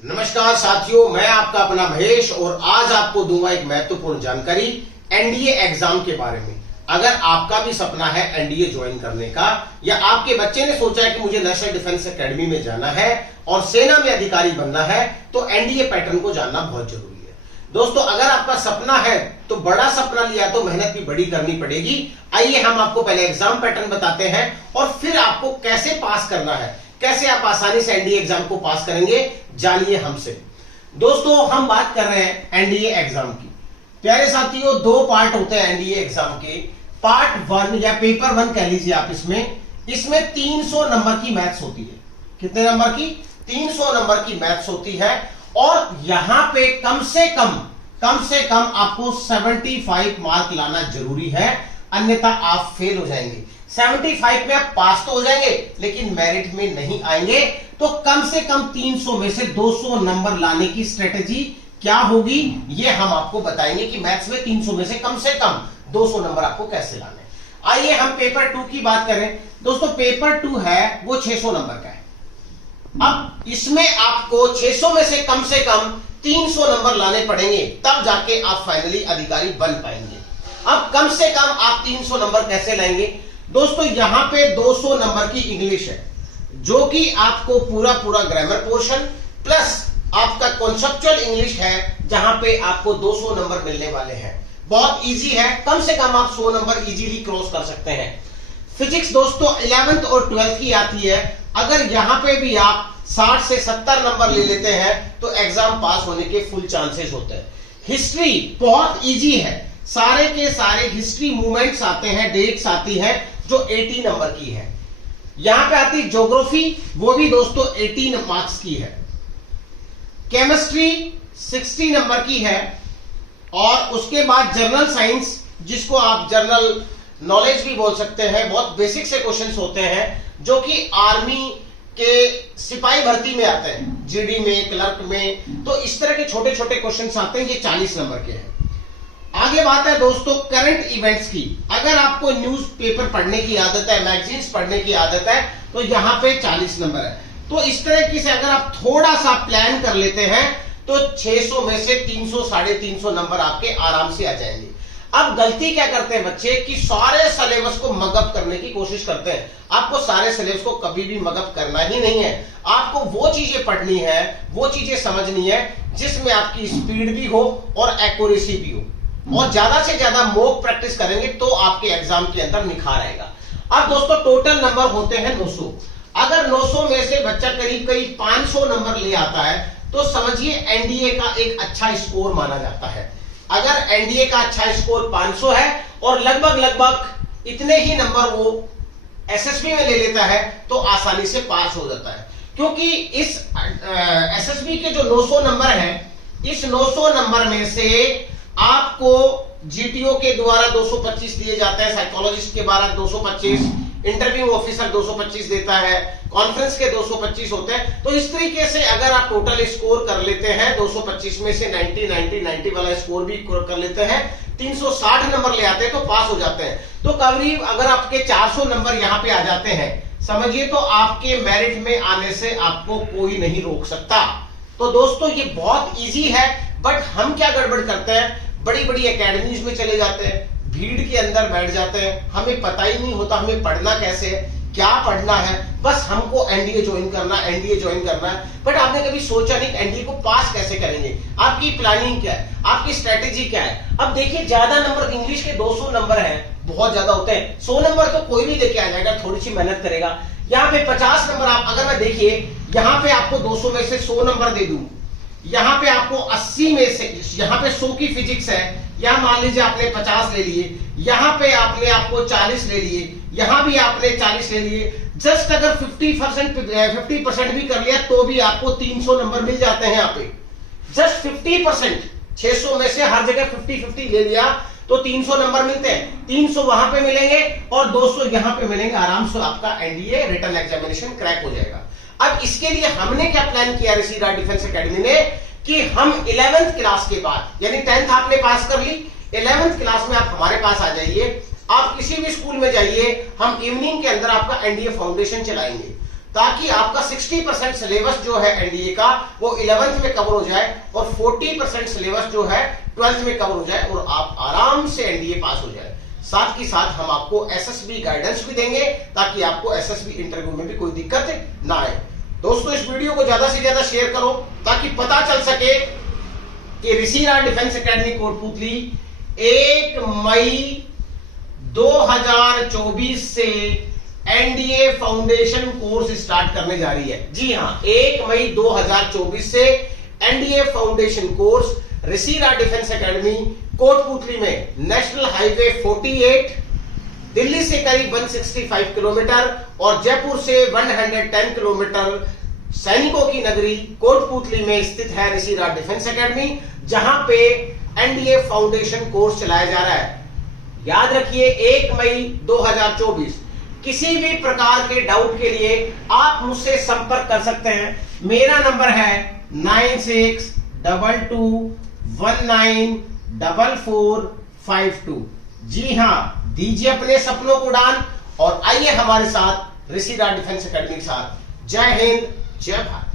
नमस्कार साथियों, मैं आपका अपना महेश और आज आपको दूंगा एक महत्वपूर्ण जानकारी एनडीए एग्जाम के बारे में। अगर आपका भी सपना है एनडीए ज्वाइन करने का या आपके बच्चे ने सोचा है कि मुझे नेशनल डिफेंस एकेडमी में जाना है और सेना में अधिकारी बनना है, तो एनडीए पैटर्न को जानना बहुत जरूरी है। दोस्तों, अगर आपका सपना है तो बड़ा सपना लिया तो मेहनत भी बड़ी करनी पड़ेगी। आइए हम आपको पहले एग्जाम पैटर्न बताते हैं और फिर आपको कैसे पास करना है, कैसे आप आसानी से एनडीए एग्जाम को पास करेंगे, जानिए हमसे। दोस्तों, हम बात कर रहे हैं एनडीए एग्जाम की। प्यारे साथियों, दो पार्ट होते हैं एनडीए एग्जाम के। पार्ट 1 या पेपर 1 कह लीजिए आप। इसमें 300 नंबर की मैथ्स होती है। कितने नंबर की? 300 नंबर की मैथ्स होती है और यहां पे कम से कम आपको 75 मार्क लाना जरूरी है, अन्यथा आप फेल हो जाएंगे। 75 में आप पास तो हो जाएंगे लेकिन मेरिट में नहीं आएंगे। तो कम से कम 300 में से 200 नंबर लाने की स्ट्रेटेजी क्या होगी, ये हम आपको बताएंगे कि मैथ्स में 300 में से कम 200 नंबर आपको कैसे लाने। आइए हम पेपर 2 की बात करें। दोस्तों, पेपर 2 है वो 600 नंबर का है। अब इसमें आपको 600 में से कम 300 नंबर लाने पड़ेंगे, तब जाके आप फाइनली अधिकारी बन पाएंगे। अब कम से कम आप 300 नंबर कैसे लाएंगे? दोस्तों, यहां पे 200 नंबर की इंग्लिश है, जो कि आपको पूरा ग्रामर पोर्शन प्लस आपका कॉन्सेप्चुअल इंग्लिश है, जहां पे आपको 200 नंबर मिलने वाले हैं। बहुत इजी है, कम से कम आप 100 नंबर इजीली क्रॉस कर सकते हैं। फिजिक्स दोस्तों 11th और 12th की आती है। अगर यहां पे भी आप 60 से 70 नंबर ले लेते हैं तो एग्जाम पास होने के फुल चांसेस होते हैं। हिस्ट्री बहुत इजी है, सारे के सारे हिस्ट्री मूवमेंट्स आते हैं, डेट्स आती है जो 80 नंबर की है। यहां पे आती ज्योग्राफी, वो भी दोस्तों 18 मार्क्स की है। केमिस्ट्री 60 नंबर की है और उसके बाद जनरल साइंस, जिसको आप जनरल नॉलेज भी बोल सकते हैं, बहुत बेसिक से क्वेश्चंस होते हैं जो कि आर्मी के सिपाही भर्ती में आते हैं, जीडी में, क्लर्क में। तो इस तरह के छोटे छोटे क्वेश्चंस आते हैं, ये 40 नंबर के हैं। आगे बात है दोस्तों करंट इवेंट्स की। अगर आपको न्यूज पेपर पढ़ने की आदत है, मैगजीन्स पढ़ने की आदत है, तो यहां पे 40 नंबर है। तो इस तरह से अगर आप थोड़ा सा प्लान कर लेते हैं तो 600 में से 300 350 नंबर आपके आराम से आ जाएंगे। अब गलती क्या करते हैं बच्चे कि सारे सिलेबस को मगअप करने की कोशिश करते हैं। आपको सारे सिलेबस को कभी भी मगअप करना ही नहीं है। आपको वो चीजें पढ़नी है, वो चीजें समझनी है जिसमें आपकी स्पीड भी हो और एक्यूरेसी भी हो, और ज्यादा से ज्यादा मॉक प्रैक्टिस करेंगे तो आपके एग्जाम के अंदर निखार आएगा। अब दोस्तों टोटल नंबर होते हैं 900। अगर 900 में से बच्चा करीब 500 नंबर ले आता है तो समझिए एनडीए का एक अच्छा स्कोर माना जाता है। अगर एनडीए का अच्छा स्कोर 500 है और लगभग इतने ही नंबर वो एसएसबी में ले लेता है तो आसानी से पास हो जाता है। क्योंकि इस एसएसबी के जो 900 नंबर हैं, इस 900 नंबर में से आपको जीटीओ के द्वारा 225 दिए जाते हैं, साइकोलॉजिस्ट के द्वारा 225, इंटरव्यू ऑफिसर 225 देता है, कॉन्फ्रेंस के 225 होते हैं। तो इस तरीके से अगर आप टोटल स्कोर कर लेते हैं 225 में से 90 वाला स्कोर भी कर लेते हैं, 360 नंबर ले आते हैं तो पास हो जाते हैं। तो करीब अगर आपके 400 नंबर यहां पे आ जाते हैं, समझिए तो आपके मेरिट में आने से आपको कोई नहीं रोक सकता। तो दोस्तों ये बहुत ईजी है, बट हम क्या गड़बड़ करते हैं, बड़ी बड़ी एकेडमीज में चले जाते हैं, भीड़ के अंदर बैठ जाते हैं, हमें पता ही नहीं होता हमें पढ़ना कैसे है, क्या पढ़ना है। बस हमको एनडीए ज्वाइन करना है, बट आपने कभी सोचा नहीं एनडीए को पास कैसे करेंगे, आपकी प्लानिंग क्या है, आपकी स्ट्रेटेजी क्या है। अब देखिए ज्यादा नंबर इंग्लिश के 200 नंबर है, बहुत ज्यादा होते हैं। 100 नंबर तो कोई भी लेके आ जाएगा, थोड़ी सी मेहनत करेगा। यहाँ पे 50 नंबर आप अगर मैं देखिए, यहाँ पे आपको 200 में से 100 नंबर दे दूं, यहां पे आपको 80 में से, यहां पे 100 की फिजिक्स है, यहां मान लीजिए आपने 50 ले लिए, यहां पे आपको 40 ले लिए, यहां भी आपने 40 ले लिए। जस्ट अगर 50% भी कर लिया तो भी आपको 300 नंबर मिल जाते हैं। यहाँ पे जस्ट 50%, 600 में से हर जगह 50-50 ले लिया तो 300 नंबर मिलते हैं। 300 वहां पे मिलेंगे और 200 यहां पे मिलेंगे, आराम से आपका एनडीए रिटन एग्जामिनेशन क्रैक हो जाएगा। अब इसके लिए हमने क्या प्लान किया ऋषिरा डिफेंस एकेडमी ने कि हम 11th क्लास के बाद, यानी 10th आपने पास कर ली, 11th क्लास में आप हमारे पास आ जाइए। आप किसी भी स्कूल में जाइए, हम इवनिंग के अंदर आपका एनडीए फाउंडेशन चलाएंगे। ताकि आपका 60% सिलेबस जो है एनडीए का वो 11th में कवर हो जाए और 40% सिलेबस जो है 12th में कवर हो जाए और आप आराम से एनडीए पास हो जाए। साथ ही साथ हम आपको एसएसबी गाइडेंस भी देंगे ताकि आपको एसएसबी इंटरव्यू में भी कोई दिक्कत ना आए। दोस्तों इस वीडियो को ज्यादा से ज्यादा शेयर करो ताकि पता चल सके कि ऋषिराज डिफेंस एकेडमी कोटपुतली 1 मई 2024 से एनडीए फाउंडेशन कोर्स स्टार्ट करने जा रही है। जी हां, 1 मई 2024 से NDA foundation course Rishiraj defence academy Kotputli में नेशनल हाईवे 48 दिल्ली से करीब 165 किलोमीटर और जयपुर से 110 किलोमीटर सैनिकों की नगरी कोटपुतली में स्थित है ऋषिराज डिफेंस एकेडमी, जहां पे एनडीए फाउंडेशन कोर्स चलाया जा रहा है। याद रखिए 1 मई 2024। किसी भी प्रकार के डाउट के लिए आप मुझसे संपर्क कर सकते हैं। मेरा नंबर है 9622194452। जी हां, दीजिए अपने सपनों को उड़ान और आइए हमारे साथ ऋषिराज डिफेंस एकेडमी के साथ। जय हिंद, जय भारत।